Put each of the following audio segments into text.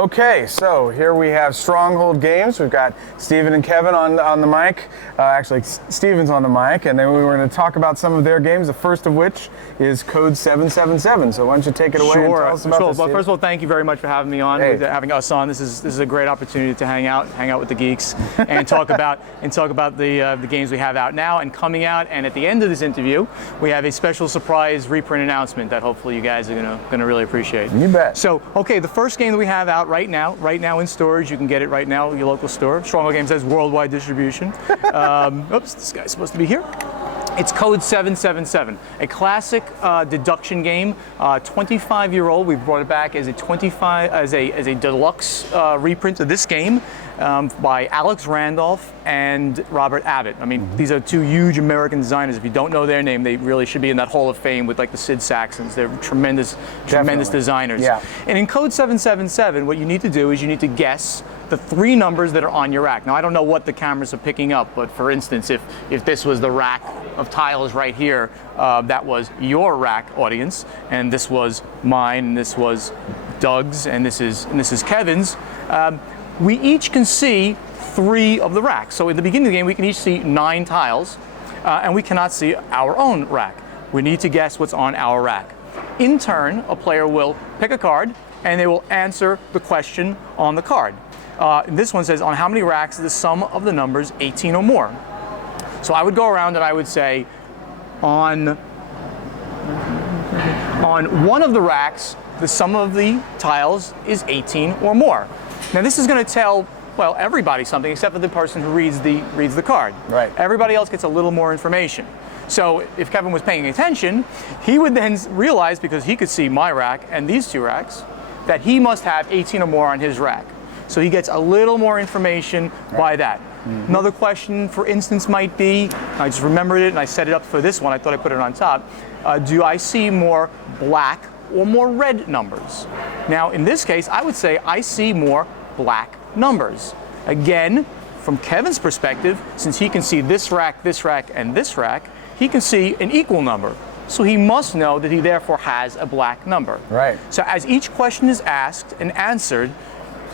Okay, so here we have Stronghold Games. We've got Stephen and Kevin on the mic. Actually, Stephen's on the mic, and then we were going to talk about some of their games, the first of which is Code 777. So why don't you take it away and tell us about this, Well, first of all, thank you very much for having me on, having us on. This is a great opportunity to hang out with the geeks and talk about the games we have out now and coming out. And at the end of this interview, we have a special surprise reprint announcement that hopefully you guys are going to really appreciate. You bet. So, okay, the first game that we have out right now in storage. You can get it right now at your local store. Stronghold Games has worldwide distribution. Oops, this guy's supposed to be here. It's Code 777, a classic deduction game, 25-year-old. We've brought it back as a deluxe reprint of this game by Alex Randolph and Robert Abbott. I mean, these are two huge American designers. If you don't know their name, they really should be in that Hall of Fame with like the Sid Saxons. They're tremendous designers. Yeah. And in Code 777, what you need to do is you need to guess the three numbers that are on your rack. Now, I don't know what the cameras are picking up, but for instance, if this was the rack of tiles right here, that was your rack, audience, and this was mine, and this was Doug's, and this is Kevin's. We each can see three of the racks. So in the beginning of the game, we can each see 9 tiles, and we cannot see our own rack. We need to guess what's on our rack. In turn, a player will pick a card, and they will answer the question on the card. This one says, on how many racks is the sum of the numbers 18 or more? So I would go around and I would say, on one of the racks, the sum of the tiles is 18 or more. Now this is going to tell, well, everybody something except for the person who reads the card. Right. Everybody else gets a little more information. So if Kevin was paying attention, he would then realize, because he could see my rack and these two racks, that he must have 18 or more on his rack. So he gets a little more information by that. Mm-hmm. Another question, for instance, might be, I just remembered it and I set it up for this one, I thought I put it on top, do I see more black or more red numbers? Now in this case, I would say I see more black numbers. Again, from Kevin's perspective, since he can see this rack, and this rack, he can see an equal number. So he must know that he therefore has a black number. Right. So as each question is asked and answered,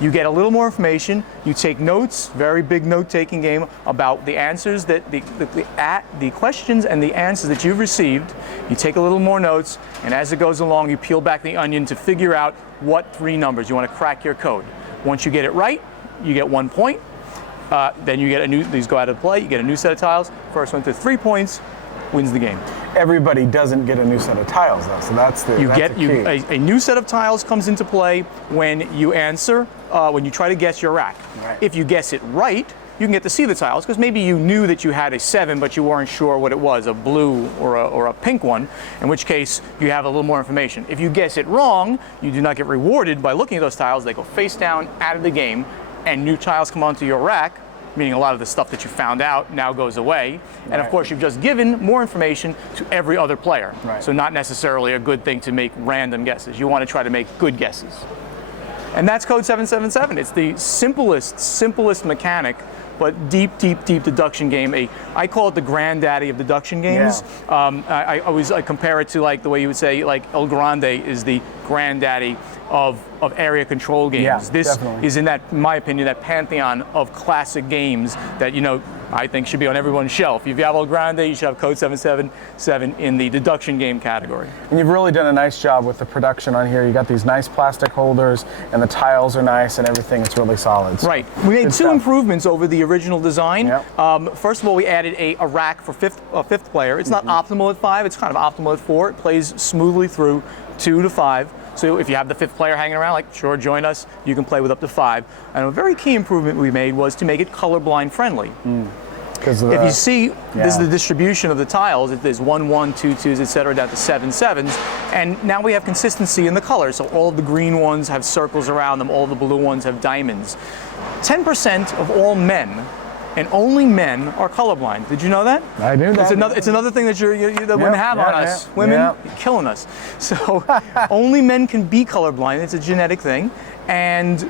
you get a little more information, you take notes, very big note-taking game, about the answers that the questions and the answers that you've received. You take a little more notes, and as it goes along, you peel back the onion to figure out what 3 numbers you want to crack your code. Once you get it right, you get 1 point. Then you get these go out of play, you get a new set of tiles. First one to 3 points wins the game. Everybody doesn't get a new set of tiles, though, so that's the key. A new set of tiles comes into play when you answer, when you try to guess your rack. Right. If you guess it right, you can get to see the tiles, because maybe you knew that you had a 7, but you weren't sure what it was, a blue or a pink one, in which case you have a little more information. If you guess it wrong, you do not get rewarded by looking at those tiles. They go face down out of the game, and new tiles come onto your rack, meaning a lot of the stuff that you found out now goes away. And of course, you've just given more information to every other player. Right. So not necessarily a good thing to make random guesses. You want to try to make good guesses. And that's Code 777. It's the simplest mechanic, but deep deduction game. I call it the granddaddy of deduction games. Yeah. I always compare it to like the way you would say like El Grande is the granddaddy of area control games. Yeah, this definitely. is in my opinion, that pantheon of classic games that, I think should be on everyone's shelf. If you have El Grande, you should have Code 777 in the deduction game category. And you've really done a nice job with the production on here. You got these nice plastic holders, and the tiles are nice, and everything. It's really solid. Right. We made two improvements over the original design. Yep. First of all, we added a rack for fifth player. It's not optimal at 5. It's kind of optimal at 4. It plays smoothly through 2 to 5. So if you have the 5th player hanging around, like, sure, join us. You can play with up to 5. And a very key improvement we made was to make it colorblind friendly. If you see, this is the distribution of the tiles. There's 1, 1, 2, 2s, etc., down to 7, 7s. And now we have consistency in the colors. So all of the green ones have circles around them. All of the blue ones have diamonds. 10% of all men, and only men, are colorblind. Did you know that? I do know. It's another thing that that women have on us. Women, you're killing us. So only men can be colorblind. It's a genetic thing. And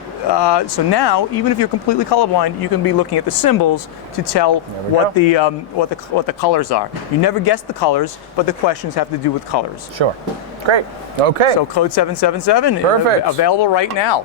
so now, even if you're completely colorblind, you can be looking at the symbols to tell what the colors are. You never guess the colors, but the questions have to do with colors. Sure. Great. Okay. So Code 777, Perfect. Available right now.